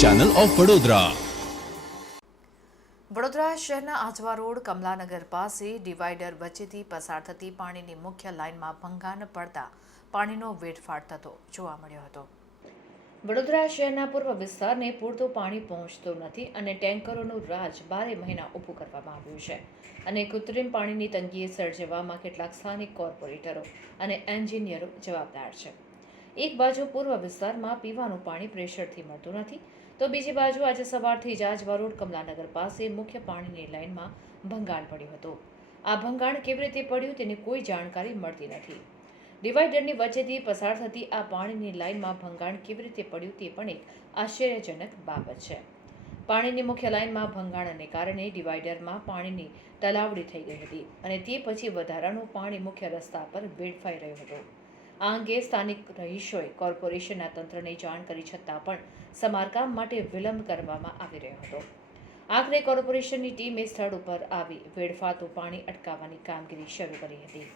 Channel of Vadodara Vadodara શહેરના Ajwa road Kamlanagar પાસે divider વચ્ચેથી પસાર થતી પાણીની મુખ્ય લાઇનમાં ભંગાણ પડતા પાણીનો વેડફાટ થતો જોવા મળ્યો હતો. વડોદરા શહેરના પૂર્વ વિસ્તારને પૂરતું પાણી પહોંચતું નથી અને ટેન્કરોનું રાજ બારે મહિના ઊભું કરવામાં આવ્યું છે. અને કૃત્રિમ પાણીની તંગીએ સર્જવામાં કેટલાક સ્થાનિક કોર્પોરેટરો અને એન્જિનિયરો જવાબદાર છે. એક બાજુ પૂર્વ વિસ્તારમાં પીવાનું પાણી પ્રેશરથી મળતું નથી, તો બીજી બાજુ આજે સવારથી જ આજવા રોડ કમલાનગર પાસે મુખ્ય પાણીની લાઇનમાં ભંગાણ પડ્યું હતું. આ ભંગાણ કેવી રીતે પડ્યું તેની કોઈ જાણકારી મળતી નથી. ડિવાઈડરની વચ્ચેથી પસાર થતી આ પાણીની લાઇનમાં ભંગાણ કેવી રીતે પડ્યું તે પણ એક આશ્ચર્યજનક બાબત છે. પાણીની મુખ્ય લાઇનમાં ભંગાણને કારણે ડિવાઈડરમાં પાણીની તલાવડી થઈ ગઈ હતી અને તે પછી વધારાનું પાણી મુખ્ય રસ્તા પર વેડફાઈ રહ્યું હતું. આ અંગે સ્થાનિક રહીશોએ કોર્પોરેશનના તંત્રને જાણ કરી છતાં પણ સમારકામ માટે વિલંબ કરવામાં આવી રહ્યો હતો. આખરે કોર્પોરેશનની ટીમે સ્થળ ઉપર આવી વેડફાતું પાણી અટકાવવાની કામગીરી શરૂ કરી હતી.